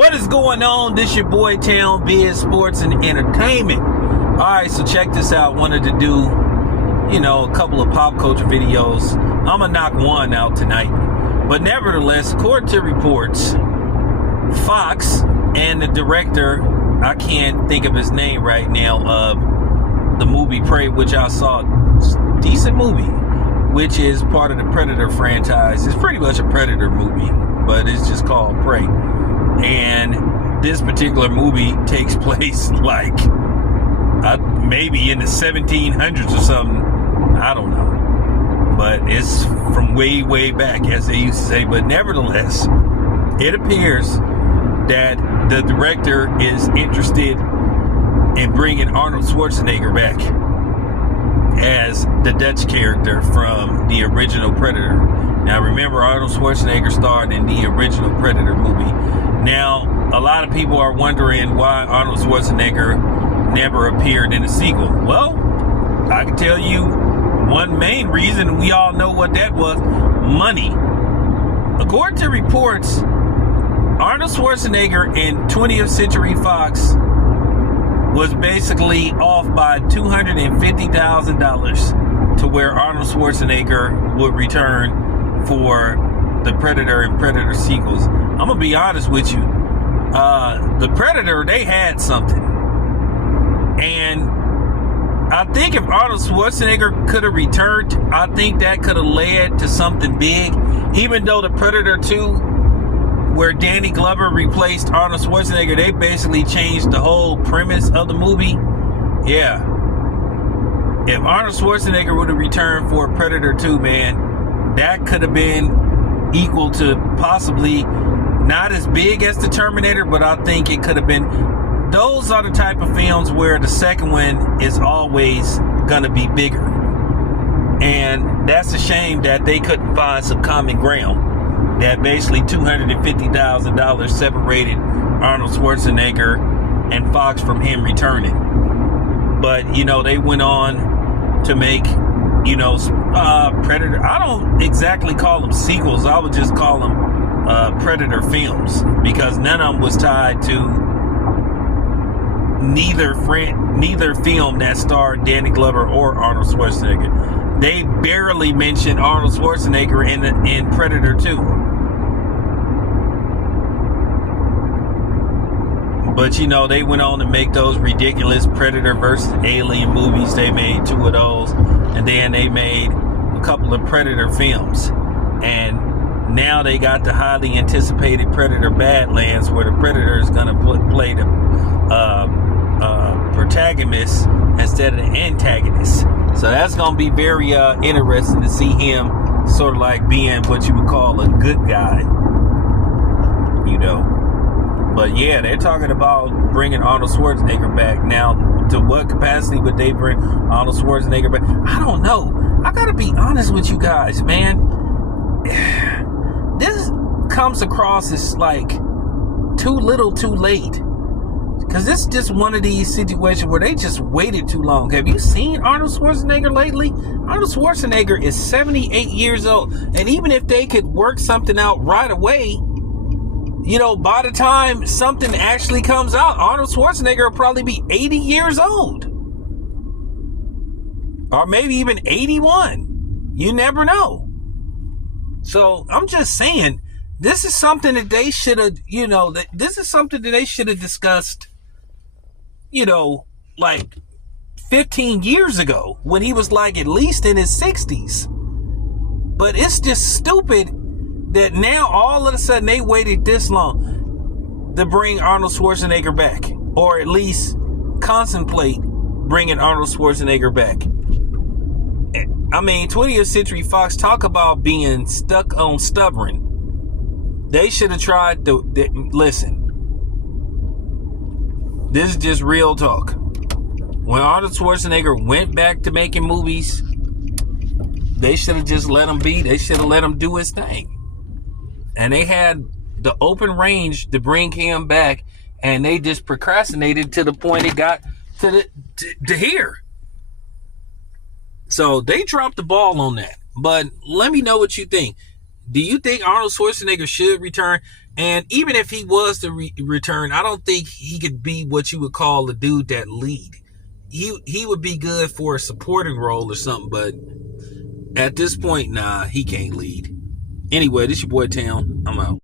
What is going on? This your boy Town Biz Sports and Entertainment. Alright, so check this out. Wanted to do, a couple of pop culture videos. I'm gonna knock one out tonight. But nevertheless, according to reports, Fox and the director, I can't think of his name right now, of the movie Prey, which I saw, decent movie, which is part of the Predator franchise. It's pretty much a Predator movie, but it's just called Prey. And this particular movie takes place like maybe in the 1700s or something. I don't know. But it's from way, way back, as they used to say. But nevertheless, it appears that the director is interested in bringing Arnold Schwarzenegger back as the Dutch character from the original Predator. Now, remember, Arnold Schwarzenegger starred in the original Predator movie. Now, a lot of people are wondering why Arnold Schwarzenegger never appeared in a sequel. Well, I can tell you one main reason. We all know what that was: money. According to reports, Arnold Schwarzenegger in 20th Century Fox was basically off by $250,000 to where Arnold Schwarzenegger would return for the Predator and Predator sequels. I'm gonna be honest with you. The Predator, they had something. And I think if Arnold Schwarzenegger could have returned, I think that could have led to something big. Even though the Predator 2, where Danny Glover replaced Arnold Schwarzenegger, they basically changed the whole premise of the movie. Yeah. If Arnold Schwarzenegger would have returned for Predator 2, man, that could have been equal to possibly not as big as the Terminator, but I think it could have been. Those are the type of films where the second one is always going to be bigger. And that's a shame that they couldn't find some common ground. That basically $250,000 separated Arnold Schwarzenegger and Fox from him returning. But, they went on to make, Predator. I don't exactly call them sequels. I would just call them Predator films, because none of them was tied to neither film that starred Danny Glover or Arnold Schwarzenegger. They barely mentioned Arnold Schwarzenegger in Predator 2. But they went on to make those ridiculous Predator versus Alien movies. They made 2 of those, and then they made a couple of Predator films. And now they got the highly anticipated Predator Badlands, where the Predator is going to play the protagonist instead of the antagonist. So that's going to be very interesting to see him sort of like being what you would call a good guy, But yeah, they're talking about bringing Arnold Schwarzenegger back. Now, to what capacity would they bring Arnold Schwarzenegger back? I don't know. I gotta be honest with you guys, man. This comes across as like too little too late. Because this is just one of these situations where they just waited too long. Have you seen Arnold Schwarzenegger lately? Arnold Schwarzenegger is 78 years old. And even if they could work something out right away, by the time something actually comes out, Arnold Schwarzenegger will probably be 80 years old. Or maybe even 81. You never know. So I'm just saying, this is something that they should have, this is something that they should have discussed, like 15 years ago, when he was like at least in his 60s. But it's just stupid that now all of a sudden they waited this long to bring Arnold Schwarzenegger back, or at least contemplate bringing Arnold Schwarzenegger back. I mean, 20th Century Fox, talk about being stuck on stubborn. They should have tried to listen. This is just real talk. When Arnold Schwarzenegger went back to making movies, they should have just let him be. They should have let him do his thing. And they had the open range to bring him back, and they just procrastinated to the point it got to here. So they dropped the ball on that. But let me know what you think. Do you think Arnold Schwarzenegger should return? And even if he was to return, I don't think he could be what you would call a dude that lead. He would be good for a supporting role or something, but at this point, nah, he can't lead. Anyway, this your boy Town. I'm out.